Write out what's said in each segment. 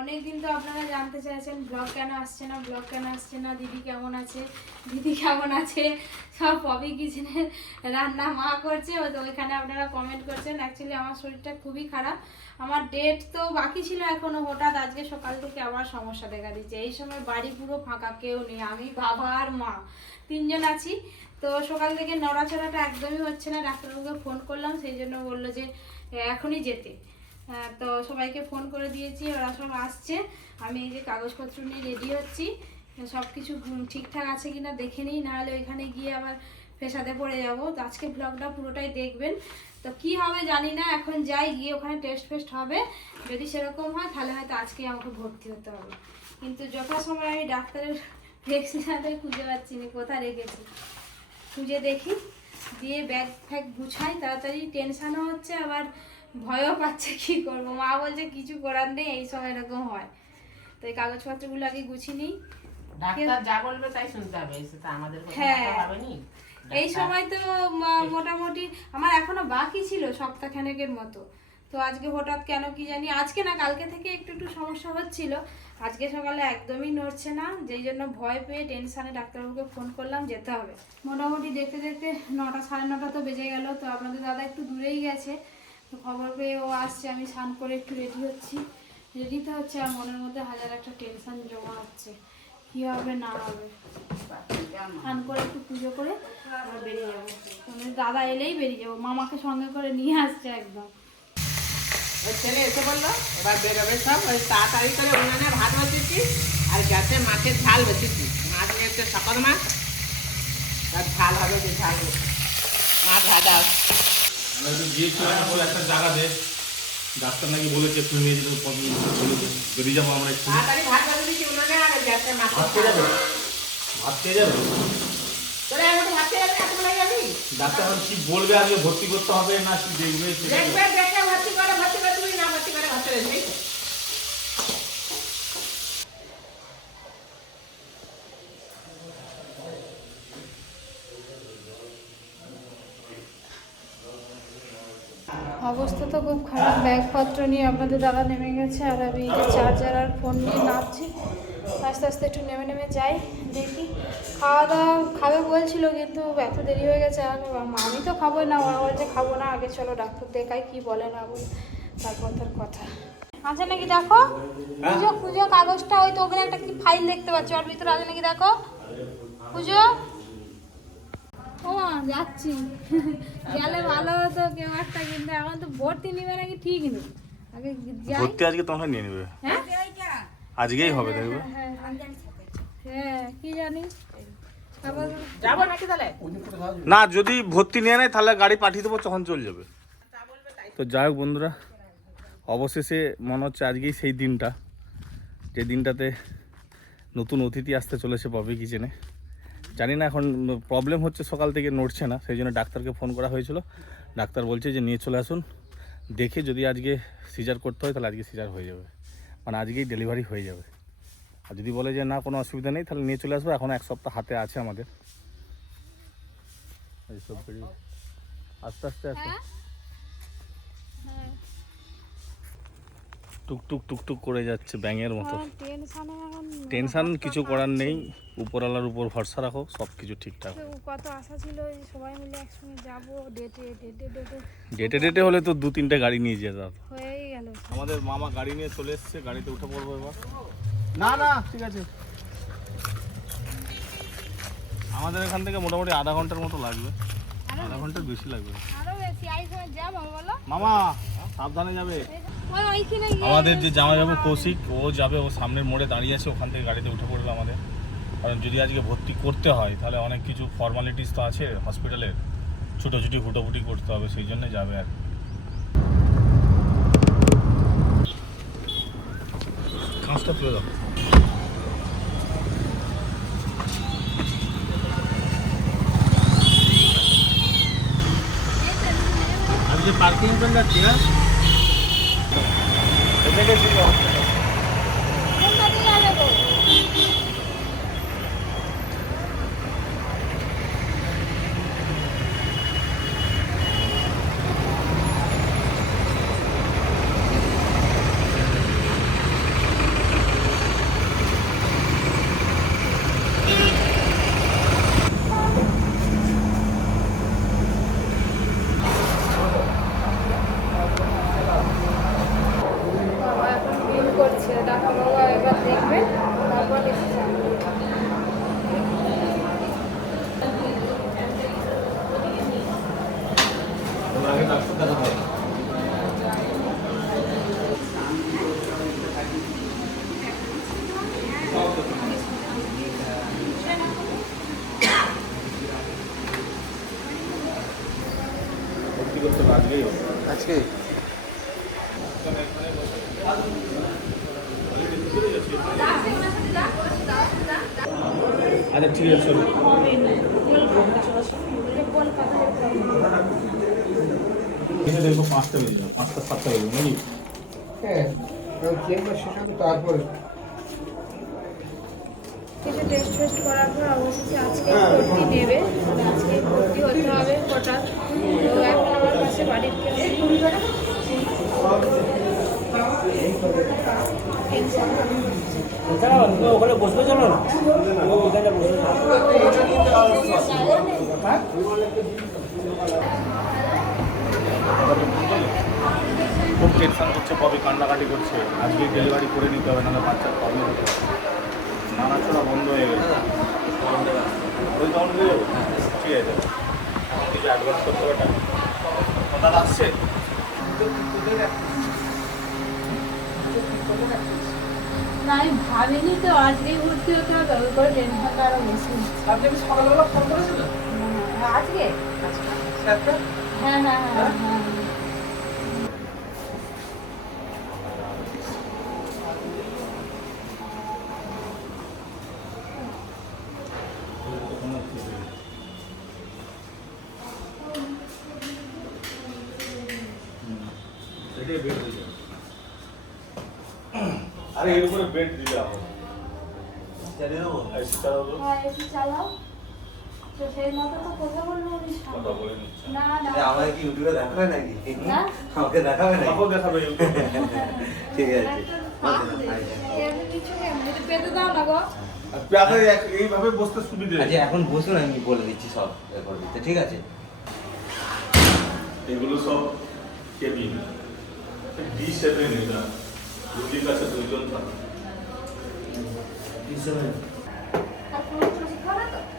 অনেক দিন তো আপনারা জানতে চাইছেন, ব্লগ কেন আসছে না, ব্লগ কেন আসছে না, দিদি কেমন আছে, দিদি কেমন আছে, সব পবি কিচেনে রান্না মা করছে তো ওইখানে আপনারা কমেন্ট করছেন। অ্যাকচুয়ালি আমার শরীরটা খুবই খারাপ। আমার ডেট তো বাকি ছিল এখনও, হঠাৎ আজকে সকাল থেকে আবার সমস্যা দেখা দিচ্ছে। এই সময় বাড়ি পুরো ফাঁকা, কেউ নেই। আমি বাবা আর মা, তিনজন আছি। তো সকাল থেকে নড়াচড়াটা একদমই হচ্ছে না। ডাক্তারবাবুকে ফোন করলাম, সেই জন্য বলল যে, এখনই যেতে। তো সবাইকে ফোন করে দিয়েছি, ওরা সব আসছে। আমি এই যে কাগজপত্র নিয়ে রেডি হচ্ছি। সব কিছু ঠিকঠাক আছে কিনা দেখে নিই, নাহলে ওইখানে গিয়ে আবার ফেসাতে পড়ে যাব। তো আজকে ব্লগটা পুরোটাই দেখবেন। তো কি হবে জানি না, এখন যাই, গিয়ে ওখানে টেস্ট ফেস্ট হবে। যদি সেরকম হয়, তাহলে হয়তো আজকে আমাকে ভর্তি হতে হবে। কিন্তু যথাসময় আমি ডাক্তারের প্রেসক্রিপশনটাই খুঁজে পাচ্ছি না, কোথায় রেখেছি। খুঁজে দেখি দিয়ে ব্যাগ ফ্যাগ গুছাই, তাড়াতাড়ি। টেনশানও হচ্ছে, আবার ভয়ও পাচ্ছে কি করব? মা বলছে কিছু করার নেই এই সময় এরকম হয়। তো এই কাগজপত্রগুলো আগে গুছিয়ে নিই। ডাক্তার যা বলবে তাই শুনতে হবে সেটা আমাদের কথা হ্যাঁ। নি। এই সময় তো মোটামুটি আমার এখনও বাকি ছিল সপ্তাহখানেকের মতো। তো আজকে হঠাৎ কেন কি জানি আজকে না কালকে থেকে একটু একটু সমস্যা হচ্ছিল। আজকে সকালে একদমই নড়ছে না যেই জন্য ভয় পেয়ে টেনশানে ডাক্তারবাবুকে ফোন করলাম যেতে হবে। মোটামুটি দেখতে দেখতে নটা সাড়ে নটা তো বেজে গেল তো আপনাদের দাদা একটু দূরেই গেছে। তো খবর পেয়ে ও আসছে, আমি স্নান করে একটু রেডি হচ্ছি। রেডি তো হচ্ছে, আর মনের মধ্যে হাজার একটা টেনশন জমা হচ্ছে। কী হবে, না হবে? স্নান করে একটু পুজো করে আবার বেরিয়ে যাব। তোমাদের দাদা এলেই বেরিয়ে যাব, মামাকে সঙ্গে করে নিয়ে আসছে একদম। ছেলে এসে বলল, এবার বেরোবে সব, ওই তাড়াতাড়ি করে উনানে ভাত বসেছি আর গ্যাসে মাছের ঝাল বসেছি মাছ নিয়ে হচ্ছে সকল মাছ আর ঝাল হবে যে ঝাল মাছ ভাত ভাজা আমরা একটু গিয়েছিলাম বলে একটা জায়গা দে। ডাক্তার নাকি বলেছে একটু নিয়ে যেতে বলেছে বেরিয়ে যাব আমরা একটু। ভাত খেয়ে যাবে? ভাত খেয়ে যাবে? ডাক্তার কি বলবে আগে ভর্তি করতে হবে না কি দেখবে দেখবে দেখে ভর্তি করে ভর্তি করে তুমি না ভর্তি করে ভর্তি করে অবস্থা তো খুব খারাপ। ব্যাগপত্র নিয়ে আপনাদের দাদা নেমে গেছে আর আমি চার্জার আর ফোন নিয়ে নামছি। আস্তে আস্তে একটু নেমে নেমে যাই, দেখি। খাওয়া দাওয়া খাবে বলছিল কিন্তু এত দেরি হয়ে গেছে আর আমি তো খাব না, ওরা বলছে খাব না, আগে চলো ডাক্তার দেখাই কি বলে না বলে। তারপর তার কথা। আছে নাকি দেখো? পুজো পুজো কাগজটা ওই তো ওখানে একটা কি ফাইল দেখতে পাচ্ছি, ওর ভিতরে আছে নাকি দেখো? পুজো? যাচ্ছি। গেলে ভালো হতো কেউ একটা কিন্তু। এখন তো ভর্তি নিবে নাকি ঠিক নেই। আগে যাই। ভর্তি আজকে তোমরা নিয়ে নেবে। হ্যাঁ? আজকেই হবে দেখবে হ্যাঁ হ্যাঁ। কি জানি। যাব নাকি তাহলে? না যদি ভর্তি নিয়ে নেয় তাহলে গাড়ি পাঠিয়ে দেবো তখন চলে যাবে। তো যাই হোক বন্ধুরা অবশেষে মনে হচ্ছে আজকেই সেই দিনটা। যে দিনটাতে নতুন অতিথি আসতে চলেছে ববি কিচেনে জানি না এখন প্রবলেম হচ্ছে সকাল থেকে নড়ছে না সেই জন্য ডাক্তারকে ফোন করা হয়েছিল। ডাক্তার বলছে যে নিয়ে চলে আসুন। দেখে যদি আজকে সিজার করতে হয় তাহলে আজকে সিজার হয়ে যাবে। মানে আজকেই ডেলিভারি হয়ে যাবে। আর যদি বলে যে না কোনো অসুবিধা নেই তাহলে নিয়ে চলে আসব। এখন এক সপ্তাহ হাতে আছে আমাদের। এইসব আস্তে আস্তে আস্তে। টুকটুক টুকটুক করে যাচ্ছে ব্যাঙের মতো। টেনশনে টেনশন কিছু করার নেই। উপরওয়ালার উপর ভরসা রাখো সব কিছু ঠিকঠাক কত আশা ছিল সবাই মিলে একসঙ্গে যাব ডেটে ডেটে ডেটে। ডেটে ডেটে হলে তো দু তিনটে গাড়ি নিয়ে যেতে হতো হয়েই গেল। আমাদের মামা গাড়ি নিয়ে চলে এসছে গাড়িতে উঠে পড়ব এবার। না না ঠিক আছে। আমাদের এখান থেকে মোটামুটি আধা ঘণ্টার মতো লাগবে। আধা ঘণ্টার বেশি লাগবে। আরও বেশি আই সময় যাব বলো। মামা সাবধানে যাবে। ওই ওইখানে গিয়ে আমাদের যে জামা যাব কৌশিক ও যাবে ও সামনের মোড়ে দাঁড়িয়ে আছে ওখান থেকে গাড়িতে উঠে পড়বে আমাদের। কারণ যদি আজকে ভর্তি করতে হয়, তাহলে অনেক কিছু ফর্মালিটিস তো আছে হসপিটালের ছুটোছুটি, ফুটোফুটি করতে হবে, সেই জন্য যাবে আর পার্কিং জন্য যাচ্ছি না এদিকে ছিল কোনটা দিয়ে যাব ডাক্তারবাবু একবার দেখবে তারপর ডিসিশন আগে ডাক্তার দেখা হয় ভর্তি করতে লাগলেই হবে আজকে? আচ্ছা ঠিক আছে। এসে দেখব পাঁচটা বেজে যাবে পাঁচটা সাতটা বেজে নাকি? হ্যাঁ চেম্বার শেষ হবে তারপরে। কিছু টেস্ট ফেস্ট করার পর অবশেষে আজকে ভর্তি নেবে মানে আজকে ভর্তি হতে হবে হঠাৎ তো এখন আমার কাছে বাড়ির ওখানে বসবে চলো না? ওখানে বসবে টেনশন করছে কবে কান্নাকাটি করছে আজকে ডেলিভারি করে নিতে হবে নাহলে বাচ্চার প্রবলেম হতে পারে। নাড়াচড়া বন্ধ হয়ে গেছে। ওই কাউন্ট হয়ে ঠিক আছে। এখন কিছু অ্যাডভান্স করতে হবে টাকা দাদা আসছে। না আমি ভাবিনি তো আজকেই ভর্তি হতে হবে ওই করে টেনশনটা আরও বেশি। হচ্ছে। আপনি সকালবেলা ফোন করেছিলেন হ্যাঁ, আজকে। স্যারটা হ্যাঁ হ্যাঁ হ্যাঁ হ্যাঁ। এটাই বেড দিলে। আরে এর উপরে বেড দিলে চালিয়ে দেবো? এসি চালাবো হ্যাঁ এসি চালাও। তো সেই মতো তো কথা বলব কথা বলে নিচ্ছি। না না। আমাকে কি ইউটিউবে দেখাবে নাকি? না? আমাকে দেখাবে নাকি? তারপর দেখাবে ইউটিউবে। ঠিক আছে। আর পেয়াদা এক- এইভাবে বসতে সুবিধে আচ্ছা এখন বসুন আমি বলে দিচ্ছি সব এ করে দিতে ঠিক আছে? এগুলো সব কেবিন। ডি সেভেন এটা রুগীর কাছে দুইজন থাকে আর?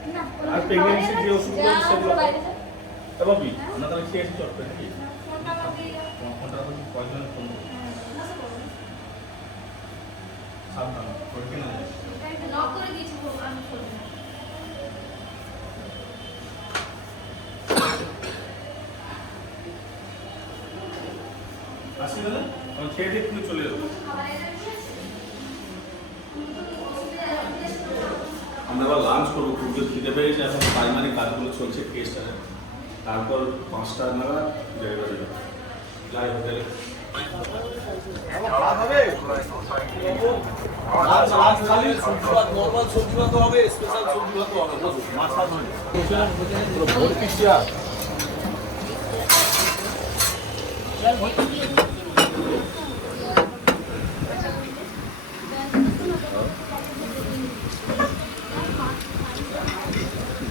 না, কিছু যে ওষুধগুলো সেগুলো- পুরো বাইরে যা। এ বাবি আমরা তাহলে। ফোনটা তো কয়জন ফোন সাবধান করবি না এটা একটু লক করে দিয়েছি, আমি খুলবো না। আসি দাদা আমি খেয়ে দিয়ে একটু চলে যাব। আমরা এবার লাঞ্চ করব খুব জোর খিদে পেয়েছে, এখন প্রাইমারি কাজগুলো চলছে টেস্টারে তারপর পাঁচটা নাগাদ ডেলিভারি হবে যাই হোটেলে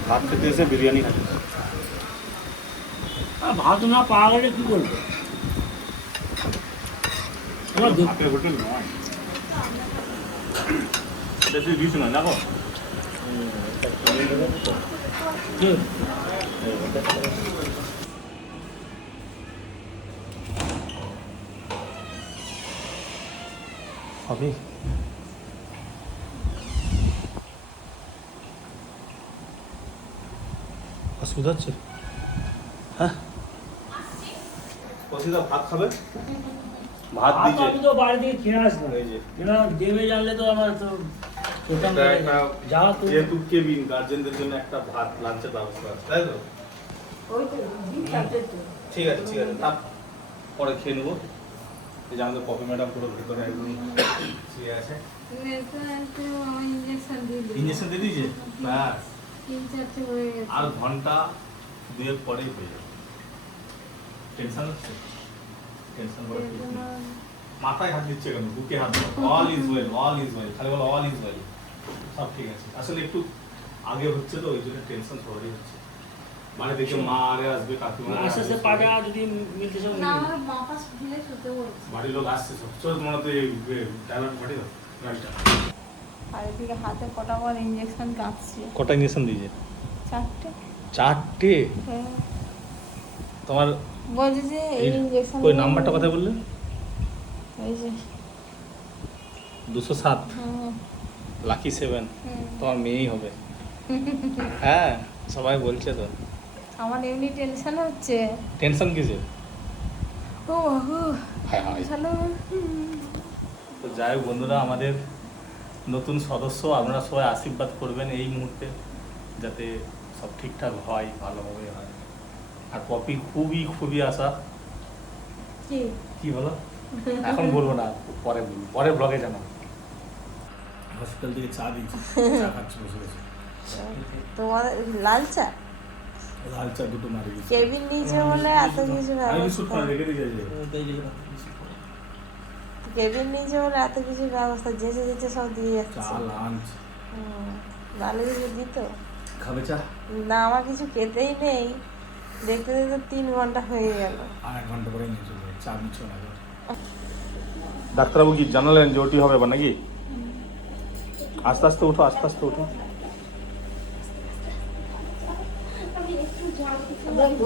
ভাত খেতে এসে বিরিয়ানি খাচ্ছি আর ভাত না পাওয়া গেলে কি করবে আমার দু- ভাতের হোটেল নয় বেশি রিচ না দেখো কি? হবে হচ্ছে হ্যাঁ? অসুবিধা ভাত খাবে? ভাত দিয়েছে আমি তো বাড়ি থেকে খেয়ে আসলাম এই যে। কেন দেবে জানলে তো আমার তো যেহেতু কেবিন গার্জেনদের জন্য একটা ভাত লাঞ্চের ব্যবস্থা আছে তাই তো? ঠিক আছে ঠিক আছে তা পরে খেয়ে নেব। এই যে আমাদের কপি ম্যাডাম পুরো ভিতরে একদম। আছে। ইঞ্জেকশন দিয়ে দিল। ইঞ্জেকশন দিয়ে দিয়েছে? ব্যাস আর ঘণ্টা দুয়েক পরেই হয়ে যাবে। টেনশন হচ্ছে? টেনশন করে মাথায় হাত দিচ্ছে কেন? বুকে হাত all is well all is well খালি বলো অল ইজ ওয়েল সব ঠিক আছে। আসলে একটু আগে হচ্ছে তো ওই জন্য টেনশন সবারই হচ্ছে। মানে দেখে মা আরে আসবে কাকিমা আস্তে আস্তে। পাটা যদি মিলতে সব না আমার মা পাশ দিলে শুতে বলছে। বাড়ির লোক আসছে সব। চল মনে তো এই ড্রাইভার পাঠিয়ে দাও। গাড়িটা আর এদিকে হাতে কটা বার ইঞ্জেকশন কাঁপছে। কটা ইঞ্জেকশন দিয়েছে? চারটে। চারটে? হ্যাঁ। তোমার বলছে যে এই ইঞ্জেকশন নাম্বারটা কথা বললে? এই যে। দুশো সাত। লাকি সেভেন তোমার মেয়েই হবে। হ্যাঁ সবাই বলছে তো। আমার এমনি টেনশন হচ্ছে। টেনশন কিসে ও হায় হায়। তো যাই হোক বন্ধুরা আমাদের নতুন সদস্য আপনারা সবাই আশীর্বাদ করবেন এই মুহূর্তে যাতে সব ঠিকঠাক হয় ভালোভাবে হয়। আর পপি খুবই খুবই আশা। কি? কি বলো? এখন বলব না পরে বলব পরে ব্লগে জানাব। হসপিটাল থেকে চা দিয়েছি চা খাচ্ছি বসে বসে তোমার লাল চা? লাল চা দুটো মারি কেবিন নিচে বলে এত কিছু আমি বিস্কুট রেখে দিয়েছি কেবিন নিচে বলে এত কিছু ব্যবস্থা যেচে যেচে সব দিয়ে চা যাচ্ছে লাঞ্চ হুম, ভালো কিছু দিত? খাবে চা? না আমার কিছু খেতেই নেই। দেখতে দেখতে তিন ঘণ্টা হয়ে গেল। আর এক ঘণ্টা পরে নিয়ে চলবে চা নিচ্ছ না ডাক্তারবাবু কি জানালেন যে ওটি হবে বা নাকি? আস্তে আস্তে উঠো আস্তে আস্তে উঠো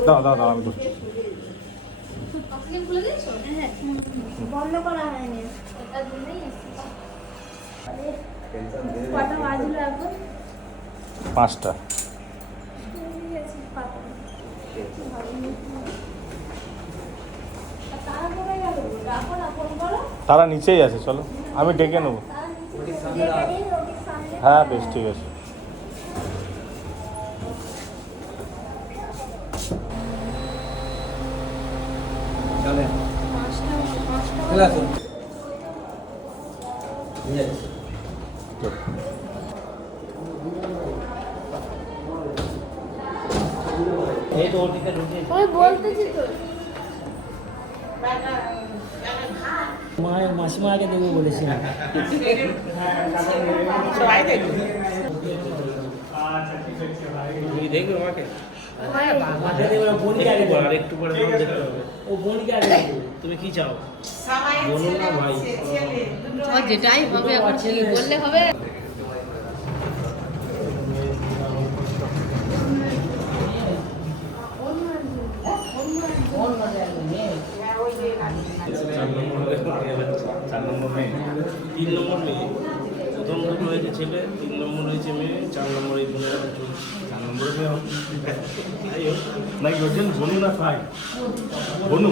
দাও দাও দাও আমি ধরছি বন্ধ করা হয়নি। কটা বাজলো এখন? পাঁচটা। তারা নিচেই আছে চলো। আমি ডেকে নেব। হ্যাঁ বেশ ঠিক আছে এই তো ওদিকে ঢুকে ওই বলতেছি তো মায়ের মাসিমা আগে দেবো বলেছিলাম দেখবে আমাকে? একটু পরে দেখতে হবে। ও বোনকে আগে তুমি কি চাও? বলুন না ভাই। যেটাই হবে এখন বললে হবে। চার নম্বর মেয়ে। তিন নম্বর মেয়ে। প্রথম দুটো হয়েছে ছেলে তিন নম্বর হয়েছে মেয়ে চার নম্বর এই বোনের চার নম্বরে মেয়ে। তাই হোক নাকি বনু না খাই বনু।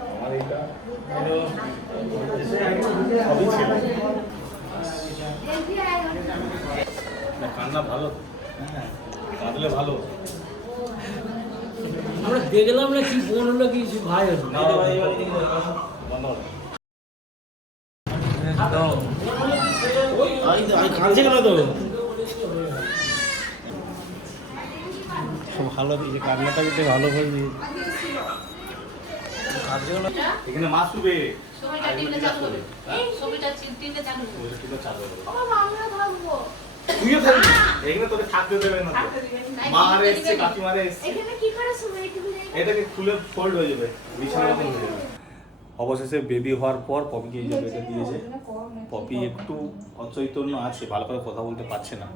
আমার এটা সবই ছেলে না, কান্না ভালো। কাঁদলে ভালো। আমরা দেখলাম না কি বোন হলো কি ভাই হলো। না, বন্ধ করো। কাঁদছে কেন তো ভালো কান্নাটা কিন্তু ভালো করে দিয়েছে এখানে মাছ শুবে। ছবিটা টিপলে চালু হবে। ছবিটা টিপলে চালু হবে। ও আমরা থাকব। তুইও থাকবি? এখানে তোকে থাকতে দেবে না তো। মা আরে এসছে কাকিমারে এসছে। এখানে কি করে শুনে একটু এটাকে খুলে ফোল্ড হয়ে যাবে বিছানা মতন হয়ে যাবে। অবশেষে বেবি হওয়ার পর পপিকে এই বেডে দিয়েছে পপি একটু অচৈতন্য আছে ভালো করে কথা বলতে পারছে না।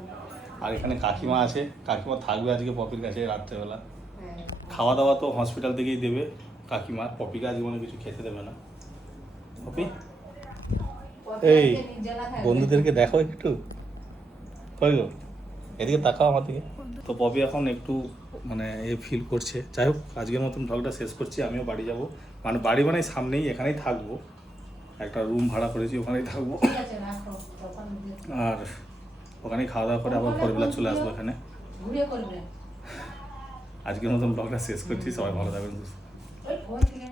আর এখানে কাকিমা আছে কাকিমা থাকবে আজকে পপির কাছে রাত্রেবেলা। খাওয়া দাওয়া তো হসপিটাল থেকেই দেবে। কাকিমা পপিকে আজকে মনে কিছু খেতে দেবে না। পপি? এই বন্ধুদেরকে দেখো একটু। কই গো? এদিকে তাকাও আমার দিকে। তো পপি এখন একটু মানে এ ফিল করছে। যাই হোক আজকের মতন ব্লগটা শেষ করছি আমিও বাড়ি যাব। মানে বাড়ি মানে সামনেই এখানেই থাকব। একটা রুম ভাড়া করেছি ওখানেই থাকব। আর ওখানেই খাওয়া দাওয়া করে আবার ভোরবেলা চলে আসব এখানে। আজকের মতন ব্লগটা শেষ করছি সবাই ভালো থাকবেন। Oi, pode,